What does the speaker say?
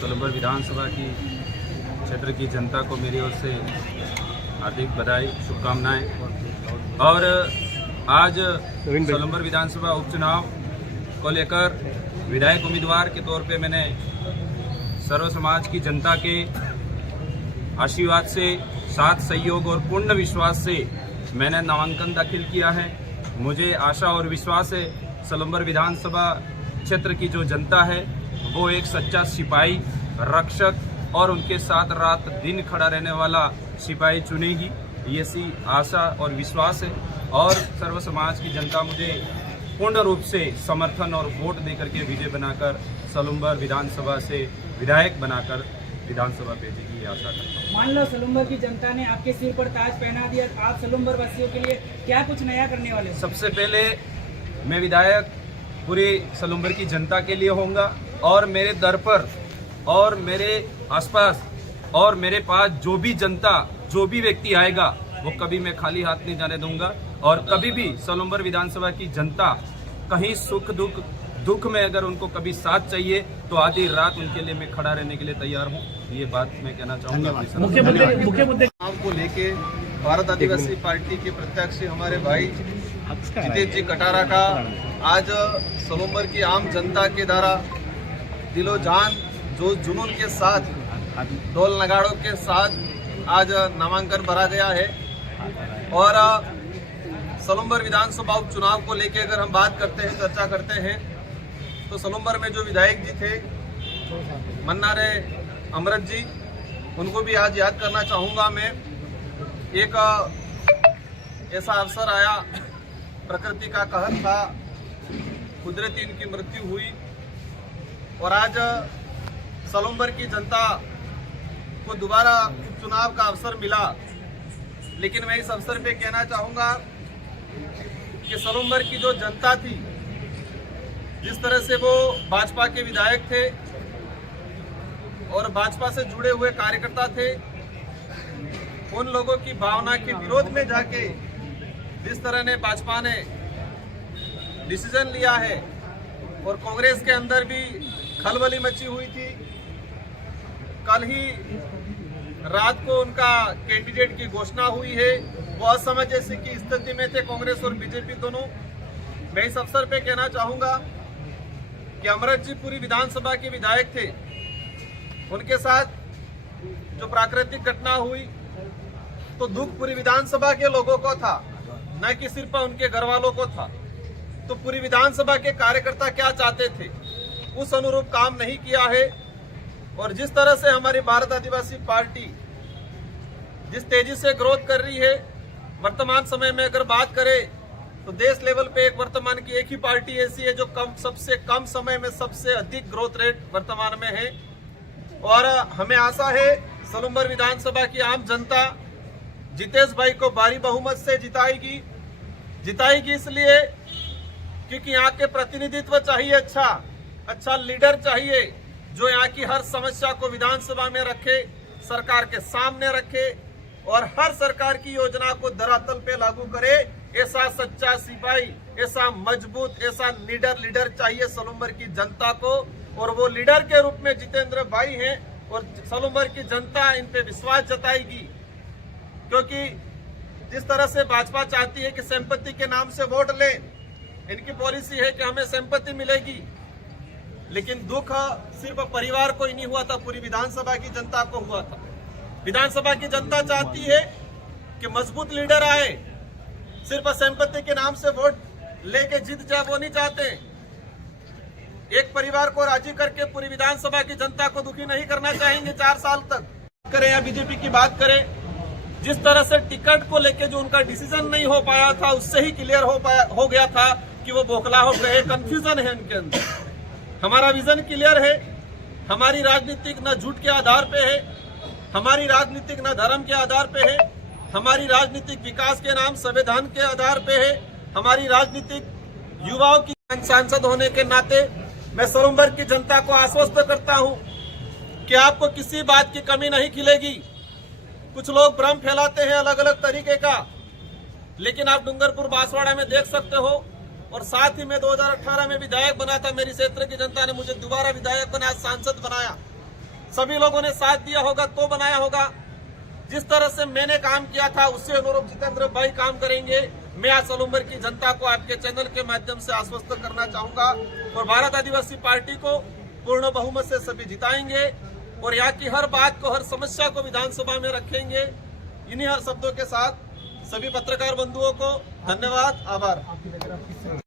सोलंबर विधानसभा की क्षेत्र की जनता को मेरी ओर से हार्दिक बधाई, शुभकामनाएं। और आज सोलंबर विधानसभा उपचुनाव को लेकर विधायक उम्मीदवार के तौर पे मैंने सर्व समाज की जनता के आशीर्वाद से, साथ सहयोग और पूर्ण विश्वास से मैंने नामांकन दाखिल किया है। मुझे आशा और विश्वास है सोलंबर विधानसभा क्षेत्र की जो जनता है वो एक सच्चा सिपाही, रक्षक और उनके साथ रात दिन खड़ा रहने वाला सिपाही चुनेगी, ये सी आशा और विश्वास है। और सर्व समाज की जनता मुझे पूर्ण रूप से समर्थन और वोट देकर के विजय बनाकर सोलंबर विधानसभा से विधायक बनाकर विधानसभा भेजेगी, ये आशा करता हूँ। मान लो सोलंबर की जनता ने आपके सिर पर ताज पहना दिया, आप सोलंबर वासियों के लिए क्या कुछ नया करने वाले हो? सबसे पहले मैं विधायक पूरी सोलंबर की जनता के लिए होऊंगा और मेरे दर पर और मेरे आसपास और मेरे पास जो भी जनता, जो भी व्यक्ति आएगा वो कभी मैं खाली हाथ नहीं जाने दूंगा। और कभी भी सोलंबर विधानसभा की जनता कहीं सुख दुख में अगर उनको कभी साथ चाहिए तो आधी रात उनके लिए मैं खड़ा रहने के लिए तैयार हूँ। ये बात मैं कहना चाहूँगा। मुख्य मुद्दे को लेके भारत आदिवासी पार्टी के प्रत्याशी हमारे भाई जितेश जी कटारा का आज सोलंबर की आम जनता के द्वारा दिलो जान जो जुनून के साथ, ढोल नगाड़ों के साथ आज नामांकन भरा गया है। और सोलंबर विधानसभा उपचुनाव को लेकर अगर हम बात करते हैं, चर्चा करते हैं, तो सोलंबर में जो विधायक जी थे मन्नारे अमृत जी, उनको भी आज याद करना चाहूँगा मैं। एक ऐसा अवसर आया, प्रकृति का कहर था, कुदरती इनकी मृत्यु हुई और आज सोलंबर की जनता को दोबारा उपचुनाव का अवसर मिला। लेकिन मैं इस अवसर पे कहना चाहूँगा कि सोलंबर की जो जनता थी, जिस तरह से वो भाजपा के विधायक थे और भाजपा से जुड़े हुए कार्यकर्ता थे, उन लोगों की भावना के विरोध में जाके जिस तरह ने भाजपा ने डिसीजन लिया है और कांग्रेस के अंदर भी खलबली मची हुई थी। कल ही रात को उनका कैंडिडेट की घोषणा हुई है, वो असमंजस की स्थिति में थे कांग्रेस और बीजेपी दोनों। मैं इस अवसर पे कहना चाहूंगा कि अमृत जी पूरी विधानसभा के विधायक थे, उनके साथ जो प्राकृतिक घटना हुई तो दुख पूरी विधानसभा के लोगों को था, न कि सिर्फ उनके घर वालों को था। तो पूरी विधानसभा के कार्यकर्ता क्या चाहते थे, उस अनुरूप काम नहीं किया है। और जिस तरह से हमारी भारत आदिवासी पार्टी जिस तेजी से ग्रोथ कर रही है, वर्तमान समय में अगर बात करें तो देश लेवल पे एक वर्तमान की एक ही पार्टी ऐसी है जो सबसे कम समय में सबसे अधिक ग्रोथ रेट वर्तमान में है। और हमें आशा है सोलंबर विधानसभा की आम जनता जितेश भाई को भारी बहुमत से जिताएगी इसलिए क्योंकि यहाँ के प्रतिनिधित्व चाहिए, अच्छा लीडर चाहिए जो यहाँ की हर समस्या को विधानसभा में रखे, सरकार के सामने रखे और हर सरकार की योजना को धरातल पे लागू करे। ऐसा सच्चा सिपाही, ऐसा मजबूत, ऐसा लीडर चाहिए सोलंबर की जनता को। और वो लीडर के रूप में जितेंद्र भाई हैं और सोलंबर की जनता इन पे विश्वास जताएगी, क्योंकि जिस तरह से भाजपा चाहती है कि संपत्ति के नाम से वोट लें, इनकी पॉलिसी है कि हमें संपत्ति मिलेगी। लेकिन दुख सिर्फ परिवार को ही नहीं हुआ था, पूरी विधानसभा की जनता को हुआ था। विधानसभा की जनता चाहती है कि मजबूत लीडर आए, सिर्फ संपत्ति के नाम से वोट लेके जीत जाए वो नहीं चाहते। एक परिवार को राजी करके पूरी विधानसभा की जनता को दुखी नहीं करना चाहेंगे 4 साल तक। करें या बीजेपी की बात करें, जिस तरह से टिकट को लेके जो उनका डिसीजन नहीं हो पाया था, उससे ही क्लियर हो गया था कि वो बौखला हो गए, कंफ्यूजन है उनके अंदर। हमारा विजन क्लियर है, हमारी राजनीतिक न झूठ के आधार पे है, हमारी राजनीतिक न धर्म के आधार पे है, हमारी राजनीतिक विकास के नाम संविधान के आधार पे है, हमारी राजनीतिक युवाओं की सांसद होने के नाते मैं सोलंबर की जनता को आश्वस्त करता हूं कि आपको किसी बात की कमी नहीं खिलेगी। कुछ लोग भ्रम फैलाते हैं अलग अलग तरीके का, लेकिन आप डूंगरपुर बांसवाड़ा में देख सकते हो और साथ ही मैं 2018 में विधायक बना था। मेरी क्षेत्र की जनता ने मुझे दोबारा विधायक बनाया, सांसद बनाया। सभी लोगों ने साथ दिया होगा तो बनाया होगा। जिस तरह से मैंने काम किया था उससे अनुरूप जितेंद्र भाई काम करेंगे। मैं आज सलूम्बर की जनता को आपके चैनल के माध्यम से आश्वस्त करना चाहूंगा और भारत आदिवासी पार्टी को पूर्ण बहुमत से सभी जिताएंगे और यहाँ की हर बात को, हर समस्या को विधानसभा में रखेंगे। इन्हीं हर शब्दों के साथ सभी पत्रकार बंधुओं को धन्यवाद, आभार।